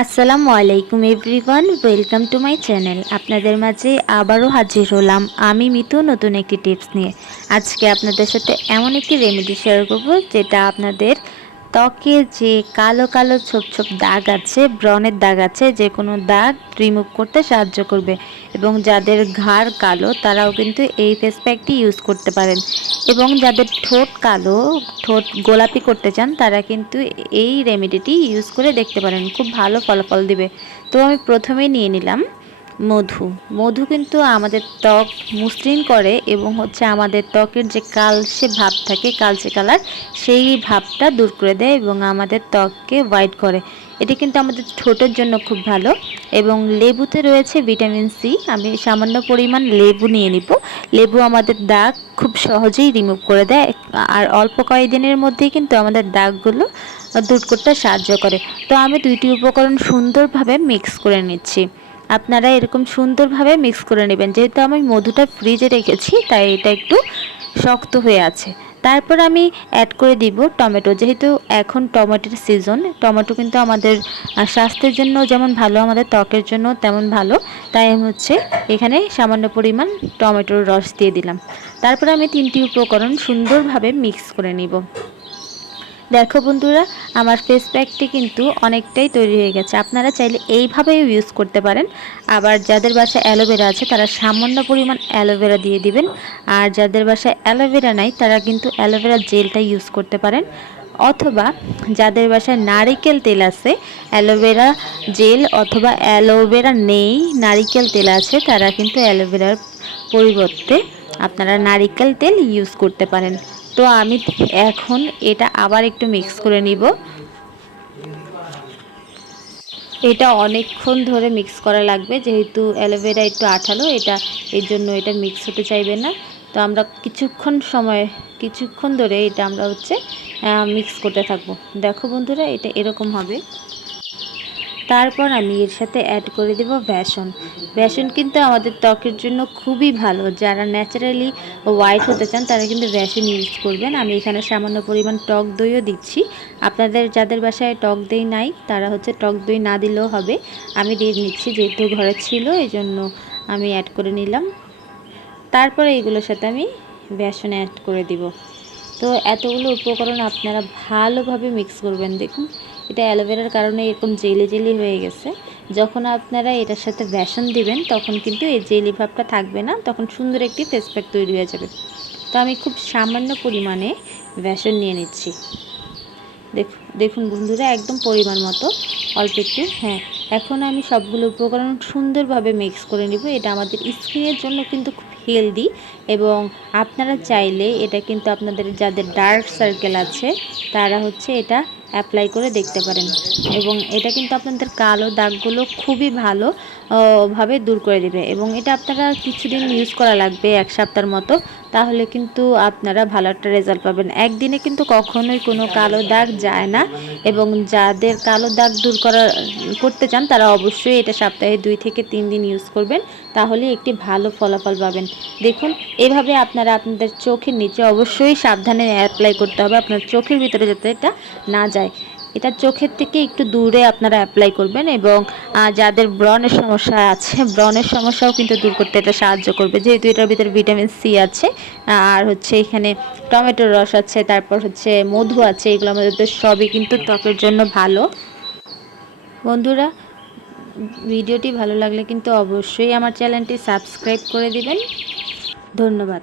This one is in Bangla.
আসসালামু আলাইকুম everyone, welcome to my channel. আপনাদের মাঝে আবারও হাজির হলাম আমি মিতু নতুন একটি টিপস নিয়ে। আজকে আপনাদের সাথে এমন একটি রেমেডি শেয়ার করব, যেটা আপনাদের ত্বকে যে কালো কালো ছোপ ছোপ দাগ আছে, ব্রণের দাগ আছে, যে কোনো দাগ রিমুভ করতে সাহায্য করবে। এবং যাদের ঘাড় কালো, তারাও কিন্তু এই ফেস প্যাকটি ইউজ করতে পারেন। এবং যাদের ঠোঁট কালো, ঠোঁট গোলাপি করতে চান, তারা কিন্তু এই রেমেডিটি ইউজ করে দেখতে পারেন। খুব ভালো ফলাফল দিবে। তো আমি প্রথমেই নিয়ে নিলাম। মধু। মধু কিন্তু আমাদের ত্বক মসৃণ করে এবং হচ্ছে আমাদের ত্বকের যে কালসে ভাব থাকে কালচে কালার, সেই ভাবটা দূর করে দেয় এবং আমাদের ত্বককে হোয়াইট করে। এটি কিন্তু আমাদের ঠোঁটের জন্য খুব ভালো এবং লেবুতে রয়েছে ভিটামিন সি আমি সামান্য পরিমাণ লেবু নিয়ে নিব। লেবু আমাদের দাগ খুব সহজেই রিমুভ করে দেয় আর অল্প কয়েকদিনের মধ্যেই কিন্তু আমাদের দাগগুলো দূর করতে সাহায্য করে। তো আমি দুইটি উপকরণ সুন্দরভাবে মিক্স করে নিচ্ছি। আপনারা এরকম সুন্দরভাবে মিক্স করে নেবেন। যেহেতু আমি মধুটা ফ্রিজে রেখেছি, তাই এটা একটু শক্ত হয়ে আছে। তারপর আমি অ্যাড করে দিব টমেটো। যেহেতু এখন টমেটোর সিজন টমেটো কিন্তু আমাদের স্বাস্থ্যের জন্য যেমন ভালো, আমাদের ত্বকের জন্য তেমন ভালো। তাই আমি হচ্ছে এখানে সামান্য পরিমাণ টমেটোর রস দিয়ে দিলাম। তারপর আমি তিনটি উপকরণ সুন্দরভাবে মিক্স করে নিব। দেখো বন্ধুরা, আমার ফেস প্যাকটি কিন্তু অনেকটাই তৈরি হয়ে গেছে। আপনারা চাইলে এইভাবেও ইউজ করতে পারেন। আবার যাদের বাসায় অ্যালোভেরা আছে, তারা সামান্য পরিমাণ অ্যালোভেরা দিয়ে দিবেন। আর যাদের বাসায় অ্যালোভেরা নাই, তারা কিন্তু অ্যালোভেরা জেলটা ইউজ করতে পারেন। অথবা যাদের বাসায় নারিকেল তেল আছে অ্যালোভেরা জেল অথবা অ্যালোভেরা নেই, নারিকেল তেল আছে, তারা কিন্তু অ্যালোভেরার পরিবর্তে আপনারা নারিকেল তেল ইউজ করতে পারেন। তো আমি এখন এটা আবার একটু মিক্স করে নিব। এটা অনেকক্ষণ ধরে মিক্স করা লাগবে, যেহেতু অ্যালোভেরা একটু আঠালো, এটা এর জন্য এটা মিক্স হতে চাইবে না। তো আমরা কিছুক্ষণ সময়, কিছুক্ষণ ধরে এটা আমরা হচ্ছে মিক্স করতে থাকব। দেখো বন্ধুরা, এটা এরকম হবে। তারপর আমি এর সাথে অ্যাড করে দেব বেসন। বেসন কিন্তু আমাদের ত্বকের জন্য খুবই ভালো। যারা ন্যাচারালি হোয়াইট হতে চান, তারা কিন্তু বেসন ইউজ করবেন। আমি এখানে সামান্য পরিমাণ টক দইও দিচ্ছি। আপনাদের যাদের বাসায় টক দই নাই, তারা হচ্ছে টক দই না দিলেও হবে। আমি দিয়ে নিচ্ছি যেহেতু ঘরে ছিল এই জন্য আমি অ্যাড করে নিলাম। তারপরে এইগুলোর সাথে আমি বেসন অ্যাড করে দিব। তো এতগুলো উপকরণ আপনারা ভালোভাবে মিক্স করবেন, দেখুন। এটা অ্যালোভেরার কারণে এরকম জেলি জেলি হয়ে গেছে। যখন আপনারা এটার সাথে বেসন দিবেন, তখন কিন্তু এই জেলি ভাবটা থাকবে না, তখন সুন্দর একটি ফেস প্যাক তৈরি হয়ে যাবে। তো আমি খুব সামান্য পরিমাণে বেসন নিয়ে নিচ্ছি। দেখুন বন্ধুরা, একদম পরিমাণ মতো, অল্প একটু হ্যাঁ। এখন আমি সবগুলো উপকরণ সুন্দরভাবে মিক্স করে নিব। এটা আমাদের স্কিনের জন্য কিন্তু খুব হেলদি এবং আপনারা চাইলে এটা কিন্তু আপনাদের যাদের ডার্ক সার্কেল আছে, তারা হচ্ছে এটা অ্যাপ্লাই করে দেখতে পারেন। এবং এটা কিন্তু আপনাদের কালো দাগগুলো খুবই ভালো ভাবে দূর করে দেবে। এবং এটা আপনারা কিছুদিন ইউজ করা লাগবে, এক সপ্তাহের মতো। তাহলে কিন্তু আপনারা ভালো একটা রেজাল্ট পাবেন। একদিনে কিন্তু কখনোই কোনো কালো দাগ যায় না। এবং যাদের কালো দাগ দূর করা, করতে চান, তারা অবশ্যই এটা সপ্তাহে দুই থেকে তিন দিন ইউজ করবেন। তাহলে একটি ভালো ফলাফল পাবেন। দেখুন, এভাবে আপনারা আপনাদের চোখের নিচে অবশ্যই সাবধানে অ্যাপ্লাই করতে হবে। আপনার চোখের ভিতরে যাতে এটা না যায়। এটা চোখের থেকে একটু দূরে আপনারা অ্যাপ্লাই করবেন এবং যাদের ব্রণের সমস্যা আছে, ব্রণের সমস্যাও কিন্তু দূর করতে এটা সাহায্য করবে। যেহেতু এটার ভিতরে ভিটামিন সি আছে আর হচ্ছে এখানে টমেটোর রস আছে, তারপর হচ্ছে মধু আছে, এগুলো আমাদের সবই কিন্তু ত্বকের জন্য ভালো। বন্ধুরা, ভিডিওটি ভালো লাগলে কিন্তু অবশ্যই আমার চ্যানেলটি সাবস্ক্রাইব করে দিবেন। ধন্যবাদ।